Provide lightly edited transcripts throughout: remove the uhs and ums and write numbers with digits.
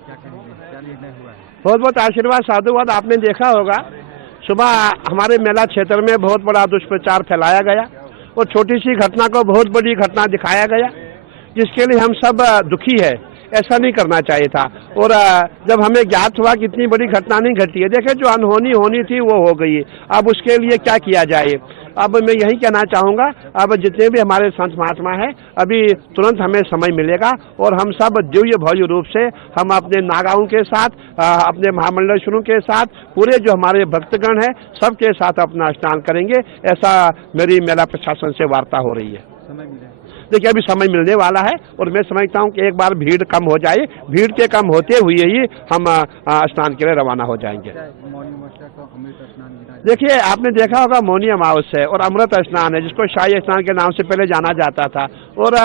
क्या निर्णय हुआ है? बहुत बहुत आशीर्वाद साधुवाद। आपने देखा होगा सुबह हमारे मेला क्षेत्र में बहुत बड़ा दुष्प्रचार फैलाया गया और छोटी सी घटना को बहुत बड़ी घटना दिखाया गया, जिसके लिए हम सब दुखी है। ऐसा नहीं करना चाहिए था। और जब हमें ज्ञात हुआ कि इतनी बड़ी घटना नहीं घटी है, देखे जो अनहोनी होनी थी वो हो गई। अब उसके लिए क्या किया जाए? अब मैं यही कहना चाहूँगा, अब जितने भी हमारे संत महात्मा हैं, अभी तुरंत हमें समय मिलेगा और हम सब दिव्य भव्य रूप से हम अपने नागाओं के साथ, अपने महामंडलेश्वरों के साथ, पूरे जो हमारे भक्तगण हैं सबके साथ अपना स्नान करेंगे। ऐसा मेरी मेला प्रशासन से वार्ता हो रही है। समय मिला है? देखिए अभी समय मिलने वाला है और मैं समझता हूँ कि एक बार भीड़ कम हो जाए, भीड़ के कम होते हुए ही हम स्नान के लिए रवाना हो जाएंगे। मौनी अमावस्या को अमृत स्नान गिरा है। देखिए आपने देखा होगा मौनी अमावस्या और अमृत स्नान है, जिसको शाही स्नान के नाम से पहले जाना जाता था। और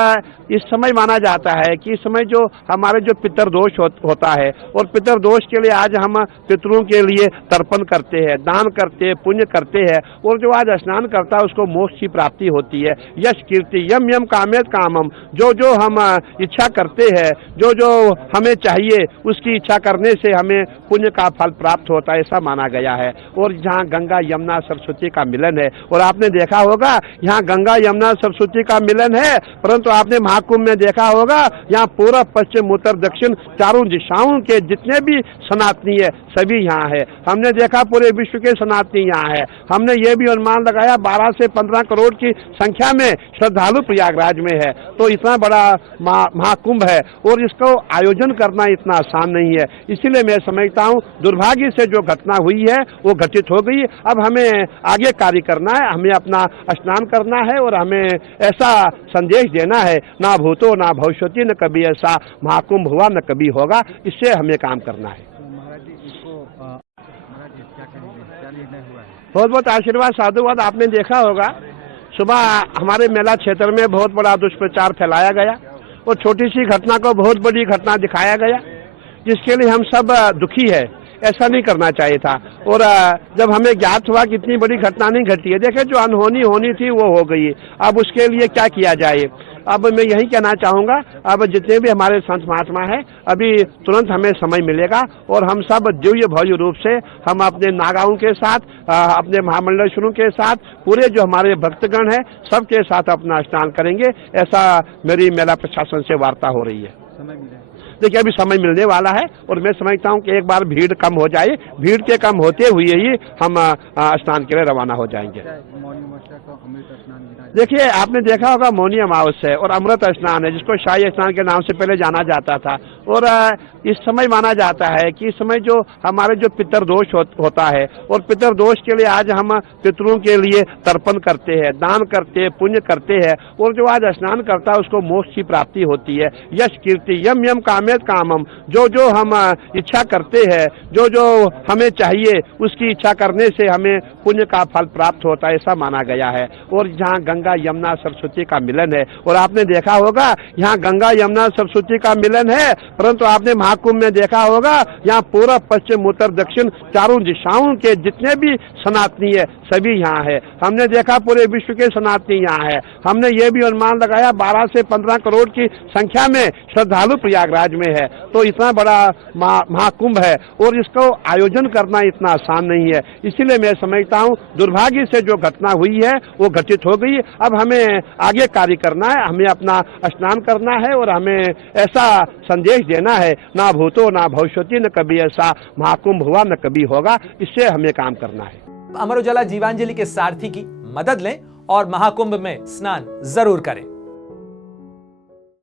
इस समय माना जाता है कि इस समय जो हमारे जो पितरदोष होता है, और पितरदोष के लिए आज हम पितरों के लिए तर्पण करते हैं, दान करते हैं, पुण्य करते हैं। और जो आज स्नान करता है उसको मोक्ष की प्राप्ति होती है। यश कीर्ति यम यम कामेत कामम, जो जो हम इच्छा करते हैं, जो जो हमें चाहिए उसकी इच्छा करने से हमें पुण्य का फल प्राप्त होता है, ऐसा माना गया है। और जहाँ गंगा यमुना सरस्वती का मिलन है, और आपने देखा होगा यहाँ गंगा यमुना सरस्वती का मिलन है, परंतु आपने महाकुंभ में देखा होगा यहाँ पूर्व पश्चिम उत्तर दक्षिण चारों दिशाओं के जितने भी सनातनी है सभी यहाँ है। हमने देखा पूरे विश्व के सनातनी यहाँ है। हमने ये भी अनुमान लगाया 12 से 15 करोड़ की संख्या में श्रद्धालु प्रयागराज में है। तो इतना बड़ा महाकुंभ है और इसको आयोजन करना इतना आसान नहीं है। इसीलिए मैं समझता हूँ दुर्भाग्य से जो घटना हुई है वो घटित हो गई। अब हमें आगे कार्य करना है, हमें अपना स्नान करना है और हमें ऐसा संदेश देना है, ना भूतो ना भविष्यति, न कभी ऐसा महाकुंभ हुआ न कभी होगा। इससे हमें काम करना है। महाराज जी इसको महाराज जी क्या करेंगे? क्या निर्णय हुआ है? बहुत बहुत आशीर्वाद साधुवाद। आपने देखा होगा सुबह हमारे मेला क्षेत्र में बहुत बड़ा दुष्प्रचार फैलाया गया और छोटी सी घटना को बहुत बड़ी घटना दिखाया गया, जिसके लिए हम सब दुखी है। ऐसा नहीं करना चाहिए था। और जब हमें ज्ञात हुआ कि इतनी बड़ी घटना नहीं घटी है, देखे जो अनहोनी होनी थी वो हो गई। अब उसके लिए क्या किया जाए? अब मैं यही कहना चाहूँगा, अब जितने भी हमारे संत महात्मा हैं, अभी तुरंत हमें समय मिलेगा और हम सब दिव्य भव्य रूप से हम अपने नागाओं के साथ, अपने महामंडलेश्वरों के साथ, पूरे जो हमारे भक्तगण हैं सबके साथ अपना स्नान करेंगे। ऐसा मेरी मेला प्रशासन से वार्ता हो रही है। समय मिला है? देखिए अभी समय मिलने वाला है और मैं समझता हूँ कि एक बार भीड़ कम हो जाए, भीड़ के कम होते हुए ही हम स्नान के लिए रवाना हो जाएंगे। मौनी अमावस्या को अमृत स्नान गिरा है। देखिए आपने देखा होगा मौनी अमावस्या और अमृत स्नान है, जिसको शाही स्नान के नाम से पहले जाना जाता था। और इस समय माना जाता है कि इस समय जो हमारे जो पितरदोष होता है, और पितरदोष के लिए आज हम पितरों के लिए तर्पण करते हैं, दान करते हैं, पुण्य करते हैं। और जो आज स्नान करता है उसको मोक्ष की प्राप्ति होती है। यश कीर्ति यम यम कामेत कामम, जो जो हम इच्छा करते हैं, जो जो हमें चाहिए उसकी इच्छा करने से हमें पुण्य का फल प्राप्त होता है, ऐसा माना गया है। और जहाँ गंगा यमुना सरस्वती का मिलन है, और आपने देखा होगा यहाँ गंगा यमुना सरस्वती का मिलन है, परंतु आपने महाकुंभ में देखा होगा यहाँ पूर्व पश्चिम उत्तर दक्षिण चारों दिशाओं के जितने भी सनातनी है सभी यहाँ है। हमने देखा पूरे विश्व के सनातनी यहाँ है। हमने ये भी अनुमान लगाया 12 से 15 करोड़ की संख्या में श्रद्धालु प्रयागराज में है। तो इतना बड़ा महाकुंभ है और इसको आयोजन करना इतना आसान नहीं है। इसीलिए मैं समझता हूँ दुर्भाग्य से जो घटना हुई है वो घटित हो गई। अब हमें आगे कार्य करना है, हमें अपना स्नान करना है और हमें ऐसा संदेश देना है, ना भूतो ना भविष्यति, न कभी ऐसा महाकुंभ हुआ न कभी होगा। इससे हमें काम करना है। अमर उजाला जीवांजलि के सारथी की मदद लें और महाकुंभ में स्नान जरूर करें।